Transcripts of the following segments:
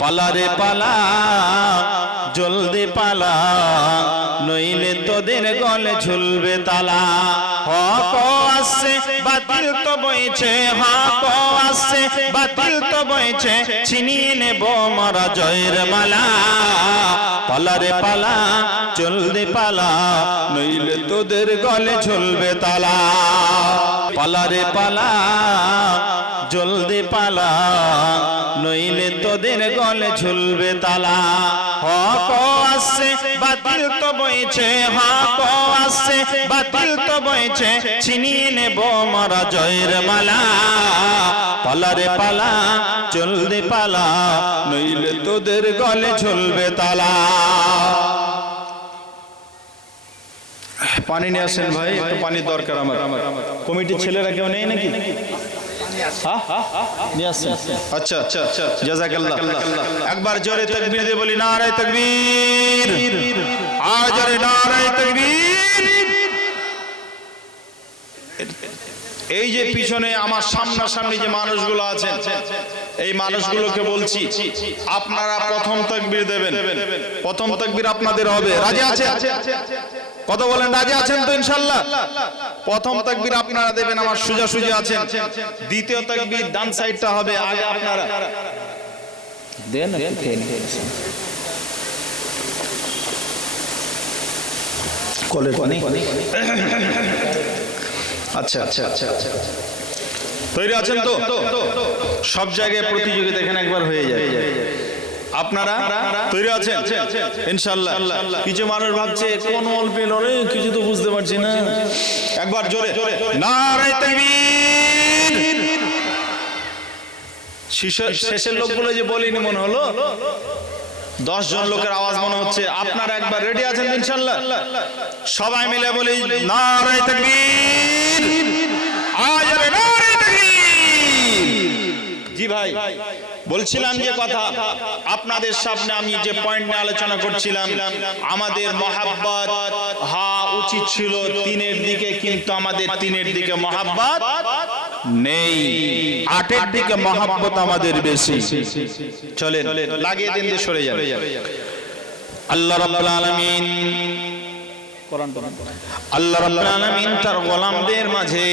পালারে পালা জলদি পালা, নইলে তোদের গলে ঝুলবে তালা। হক আসছে বাতিল তো বইছে, হক আসছে বাতিল তো বইছে, ছিনিয়ে নেব মারা জয়ের মালা। পালারে পালা জলদি পালা, নইলে তোদের গলে ঝুলবে তালা। পালারে পালা জলদি পালা, নইলে তোদের গলে ঝুলবে তালা। হক আসছে বাতিল তো বইছে, হক আসছে বাতিল তো বইছে, ছিনিয়ে নেব মারা জয়ের মালা। পালারে পালা জলদি পালা, নইলে তোদের গলে ঝুলবে তালা। পানি নিয়ে আসেন ভাই, একটু পানির দরকার আমার। কমিটির ছেলেরা কেউ নেই নাকি? আচ্ছা আচ্ছা আচ্ছা, জাযাকাল্লাহ। একবার জোরে তাকবীর দিয়ে বলি নারে তাকবীর, আর জোরে নারে তাকবীর। এই যে পিছনে আমার সামনাসামনি যে মানুষগুলো আছেন, এই মানুষগুলোকে বলছি আপনারা প্রথম তাকবীর দেবেন। প্রথম তাকবীর আপনাদের হবে, রাজি আছেন? কথা বলেন, রাজি আছেন তো ইনশাআল্লাহ? প্রথম তাকবীর আপনারা দেবেন, আমার সোজাসুজি আছেন। দ্বিতীয় তাকবীর ডান সাইডটা হবে, আগে আপনারা দেন। কলের পানি। আচ্ছা আচ্ছা আচ্ছা আচ্ছা, তৈরি আছেন তো? সব জায়গায় প্রতিযোগিতা এখানে একবার হয়ে যায়। আপনারা তৈরি আছেন ইনশাআল্লাহ? কিছু মানুষ ভাবছে কোন অল্প লড়ে, কিছু তো বুঝতে পারছি না। একবার জোরে নারে তাকবীর। শেষের লোকগুলো যে বলিনি মনে হলো, 10 জন লোকের আওয়াজ মনে হচ্ছে। আপনারা একবার রেডি আছেন ইনশাআল্লাহ? সবাই মিলে বলি নারে তাকবীর, আজ নারে তাকবীর। জি ভাই, বলছিলাম যে কথা আপনাদের সামনে আমি যে পয়েন্ট নিয়ে আলোচনা করছিলাম, আমাদের মহাব্বত উচিত ছিল তিনের দিকে, কিন্তু আমাদের তিনের দিকে মহাব্বত নেই, 8-এর দিকে মহাব্বত আমাদের বেশি। চলেন লাগিয়ে দিন দিয়ে সরে যান। আল্লাহ রাব্বুল আলামিন, আল্লাহ রাব্বুল আলামিন তার গোলামদের মাঝে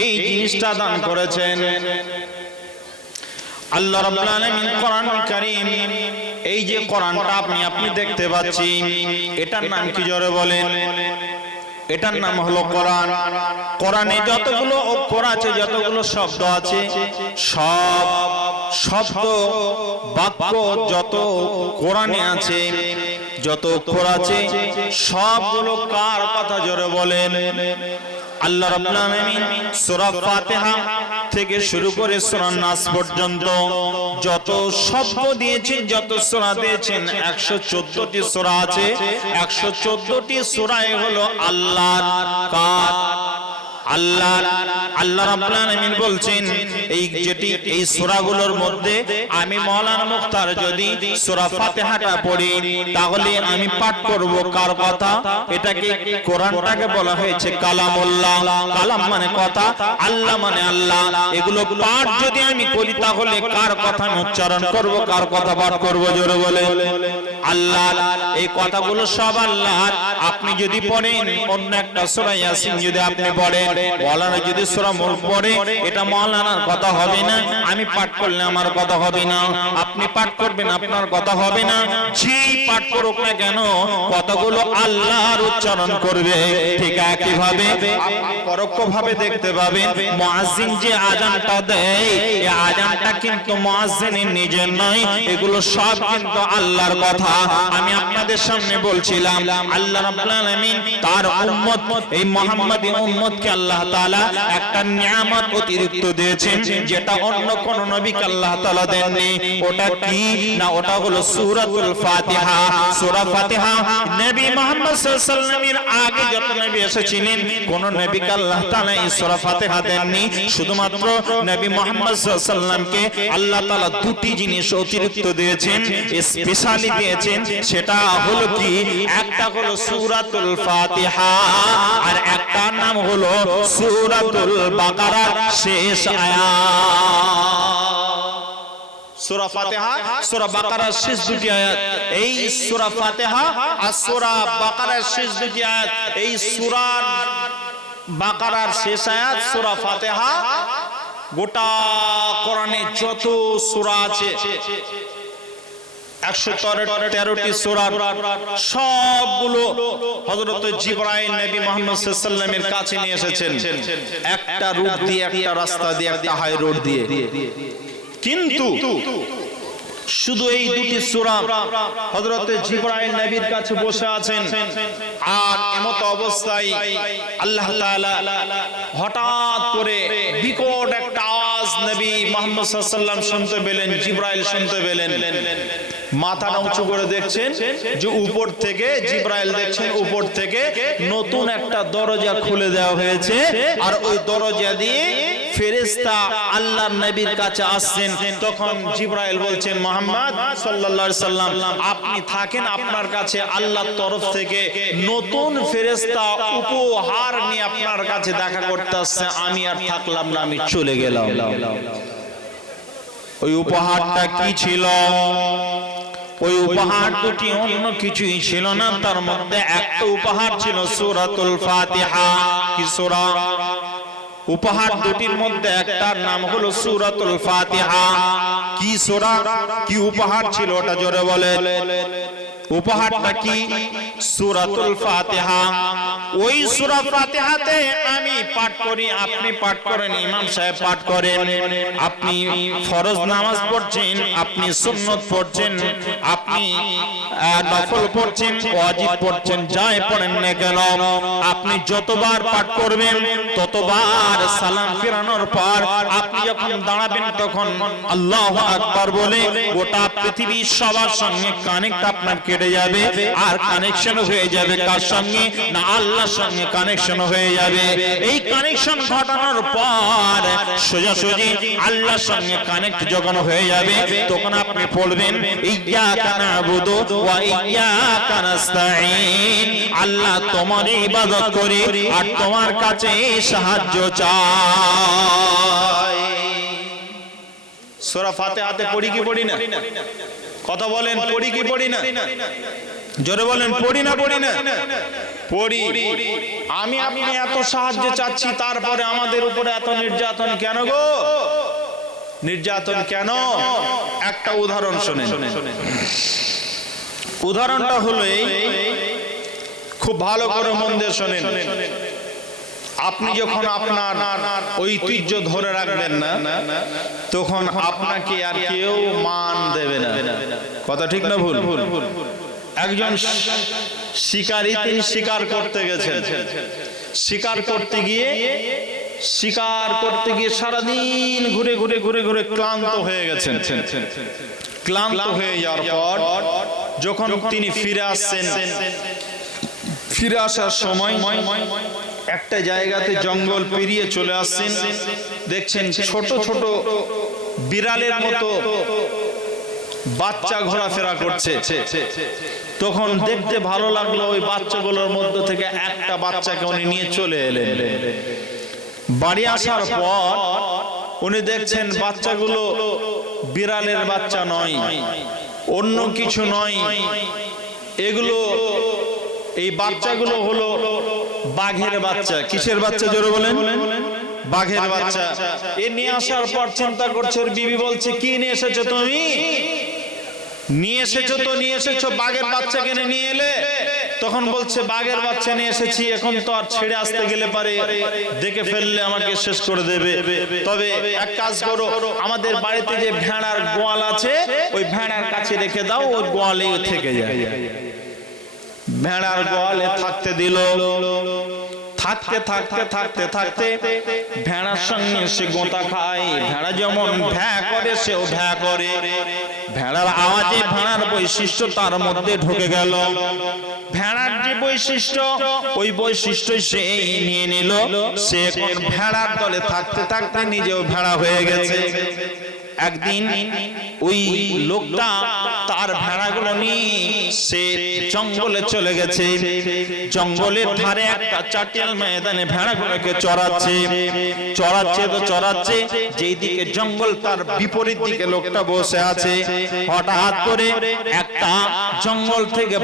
এই জিনিসটা দান করেছেন। আল্লাহ রাব্বুল আলামিন কোরআন কারীম, এই যে কোরআনটা আপনি দেখতে পাচ্ছেন, এটার নাম কি জোরে বলেন? এটার নাম হলো কোরআন। কোরআনে যতগুলো অক্ষর আছে, যতগুলো শব্দ আছে, সব শব্দ বাক্য যত কোরআনে আছে, যত অক্ষর আছে, সবগুলো কার কথা জোরে বলেন? আল্লাহ রাব্বুল আলামিন সূরা ফাতিহা থেকে শুরু করে সূরা নাস পর্যন্ত যত শব্দ দিয়েছেন, যত সূরা দিয়েছেন, 114টি সূরা আছে। 114টি সূরাই হলো আল্লাহর কাজ। আল্লাহ রাব্বুল আলামিন বলছেন, এই সূরাগুলোর মধ্যে আমি মাওলানা মুখতার যদি সূরা ফাতিহাটা পড়ি, তাহলে আমি পাঠ করব কার কথা? এটাকে কোরআনটাকে বলা হয়েছে কালামুল্লাহ। কালাম মানে কথা, আল্লাহ মানে আল্লাহ। এগুলো পাঠ যদি আমি করি, তাহলে কার কথা আমি উচ্চারণ করব, কার কথা পাঠ করব? জোরে বলে আল্লাহ। এই কথাগুলো সব আল্লাহর। আপনি যদি পড়েন অন্য একটা সূরা ইয়াসিন, যদি আপনি পড়েন, মাওলানা যদি সূরা মুলক পড়ে, এটা মাওলানার কথা হবে না। আমি পাঠ করলে আমার কথা হবে না, আপনি পাঠ করবেন আপনার কথা হবে না। যেই পাঠ করুক না কেন, কথাগুলো আল্লাহর উচ্চারণ করবে। ঠিক একইভাবে পরোক্ষভাবে দেখতে পাবেন, মুয়াজ্জিন যে আযানটা দেয়, এই আযানটা কিন্তু মুয়াজ্জিনের নিজের নয়, এগুলো সব কিন্তু আল্লাহর কথা। আমি আপনাদের সামনে বলছিলাম, আল্লাহ রাব্বুল আলামিন তার উম্মত, এই মুহাম্মাদি উম্মতকে আল্লাহ তাআলা একটা নিয়ামত অতিরিক্ত দিয়েছেন, যেটা অন্য কোন নবীকে আল্লাহ তাআলা দেননি। ওটা কি না, ওটা হলো সূরাতুল ফাতিহা। সূরা ফাতিহা নবী মুহাম্মদ সাল্লাল্লাহু আলাইহি ওয়াসাল্লামের আগে যত নবী এসেছিলেন, কোন নবীকে আল্লাহ তাআলা এই সূরা ফাতিহা দেননি। শুধুমাত্র নবী মুহাম্মদ সাল্লাল্লাহু আলাইহি ওয়াসাল্লামকে আল্লাহ তাআলা দুটি জিনিস অতিরিক্ত দিয়েছেন, স্পেশালি দিয়েছেন। সেটা হলো কি, একটা হলো সূরাতুল ফাতিহা, আর একটা নাম হলো সূরাতুল বাকারার শেষ আয়াত। সূরা ফাতিহা সূরা বাকারার শেষ দুটি আয়াত, এই সূরা ফাতিহা আর সূরা বাকারার শেষ দুটি আয়াত, এই সূরার বাকারার শেষ আয়াত সূরা ফাতিহা গোটা কোরআনে যত সূরা আছে 113টি সূরার সবগুলো হযরত জিবরাইল নবী মুহাম্মদ সাল্লাল্লাহু আলাইহি ওয়াসাল্লামের কাছে নিয়ে এসেছেন, একটা রূট দিয়ে, একটা রাস্তা দিয়ে, একটা হাই রোড দিয়ে। কিন্তু শুধু এই দুটি সূরা হযরত জিবরাইল নবীর কাছে বসে আছেন, আর এমত অবস্থায় আল্লাহ তাআলা হঠাৎ করে বিকট একটা আওয়াজ নবী মুহাম্মদ সাল্লাল্লাহু আলাইহি ওয়াসাল্লাম শুনতে পেলেন, জিবরাইল শুনতে পেলেন। মাথাটা উঁচু করে দেখছেন যে উপর থেকে, জিবরাইল দেখছেন উপর থেকে নতুন একটা দরজা খুলে দেওয়া হয়েছে, আর ওই দরজা দিয়ে ফেরেশতা আল্লাহর নবীর কাছে আসছেন। তখন জিবরাইল বলছেন, মুহাম্মদ সাল্লাল্লাহু আলাইহি সাল্লাম আপনি থাকেন, আপনার কাছে আল্লাহর তরফ থেকে নতুন ফেরেশতা উপহার নিয়ে আপনার কাছে দেখা করতে আসছে, আমি আর থাকলাম না, আমি চলে গেলাম। ওই উপহারটা কি ছিল? ওই উপহার দুটি অন্য কিছুই ছিল না, তার মধ্যে একটা উপহার ছিল সূরাতুল ফাতিহা। কি সূরা? উপহার দুটির মধ্যে একটার নাম হলো সূরাতুল ফাতিহা। কি সূরা, কি উপহার ছিল ওটা জোরে বলেন। উপহারটা কি? সূরাতুল ফাতিহা। ওই সূরা ফাতিহাতে আমি পাঠ করি, আপনি পাঠ করেন, ইমাম সাহেব পাঠ করেন, আপনি ফরজ নামাজ পড়ছেন, আপনি সুন্নত পড়ছেন, আপনি নফল পড়ছেন, ওয়াজিব পড়ছেন, যাই পড়েন না কেন, আপনি যতবার পাঠ করবেন ততবার সালাম ফিরানোর পর আপনি যখন দাঁড়াবেন তখন আল্লাহু আকবার বলে গোটা পৃথিবী সবার সঙ্গে কানেক্ট আপনার কেটে যাবে, আর কানেকশন হয়ে যাবে কার সঙ্গে? না আল্লাহর সঙ্গে কানেকশন হয়ে যাবে। এই কানেকশন ঘটানোর পর সোজাসুজি আল্লাহর সঙ্গে কানেক্ট যখন হয়ে যাবে তখন আপনি পড়বেন ইয়্যাকা না'বুদু ওয়া ইয়্যাকা নাস্তাঈন, আল্লাহ তোমার ইবাদত করি আর তোমার কাছে সাহায্য চাই। সূরা ফাতিহাতে পড়ি কি পড়ি না? কথা বলেন, পড়ি কি পড়ি না? জোরে বলেন, পড়ি না পড়ি না? পড়ি। আমি আপনি এত সাহায্য চাচ্ছি, তারপরে আমাদের উপরে এত নির্যাতন কেন গো? নির্যাতন কেন? একটা উদাহরণ শুনেন। উদাহরণটা হলো এই, খুব ভালো করে মন দিয়ে শুনেন। আপনি যখন আপনার ঐতিহ্য ধরে রাখবেন না, তখন আপনাকে আর কেউ মান দেবে না। কথা ঠিক না ভুল? একজন শিকারী, তিনি শিকার করতে গেছেন। শিকার করতে গিয়ে সারাদিন ঘুরে ঘুরে ঘুরে ঘুরে ক্লান্ত হয়ে গেছেন। ক্লান্ত হয়ে যাওয়ার পর যখন তিনি ফিরে আসছেন, ফিরে আসার সময় একটা জায়গাতে জঙ্গল পেরিয়ে চলে আসছেন, দেখছেন ছোট ছোট বিড়ালের মতো বাচ্চা ঘোরাফেরা করছে। তখন দেখতে ভালো লাগলো, ওই বাচ্চাগুলোর মধ্যে থেকে একটা বাচ্চাকে উনি নিয়ে চলে এলেন। বাড়ি আসার পর উনি দেখছেন বাচ্চাগুলো বিড়ালের বাচ্চা নয়, অন্য কিছু নয়, এগুলো, এই বাচ্চাগুলো হলো বাঘের বাচ্চা। কিসের বাচ্চা জোরে বলেন? বাঘের বাচ্চা। এ নিয়ে আসার পর চিন্তা করছে, ওর বিবি বলছে, কি নিয়ে এসেছো তুমি? নিয়ে এসেছো তো নিয়ে এসেছো, বাঘের বাচ্চা কেন নিয়ে এলে? তখন বলছে, বাঘের বাচ্চা নিয়ে এসেছি, এখন তো আর ছেড়ে আসতে গেলে পারে দেখে ফেললে আমাকে শেষ করে দেবে। তবে এক কাজ করো, আমাদের বাড়িতে যে ভেড়ার গোয়াল আছে ওই ভেড়ার কাছে রেখে দাও, ওই গোয়ালেই থেকে যায়। ভেড়ার গোয়ালে থাকতে দিল। থাকতে থাকতে থাকতে থাকতে ভেড়ার সঙ্গে সে গোঁতা খায়। ভেড়া যেমন ভ্যা করে সেও ভ্যা করে। ভেড়ার আওয়াজে ভেড়ার বৈশিষ্ট্য তার মধ্যে ঢুকে গেল। ভেড়ার যে বৈশিষ্ট্য, ওই বৈশিষ্ট্য সে নিয়ে নিল। সে এখন ভেড়ার দলে থাকতে থাকতে নিজেও ভেড়া হয়ে গেছে। একদিন ওই লোকটা তার ভেড়াগুলো নিয়ে সে জঙ্গলে চলে গেছে। জঙ্গলের ধারে একটা চাটিয়াল ময়দানে ভেড়াগুলোকে চড়াচ্ছে তো চড়াচ্ছে, যেই দিকে জঙ্গল তার বিপরীত দিকে লোকটা বসে আছে। হঠাৎ করে একটা জঙ্গল থেকে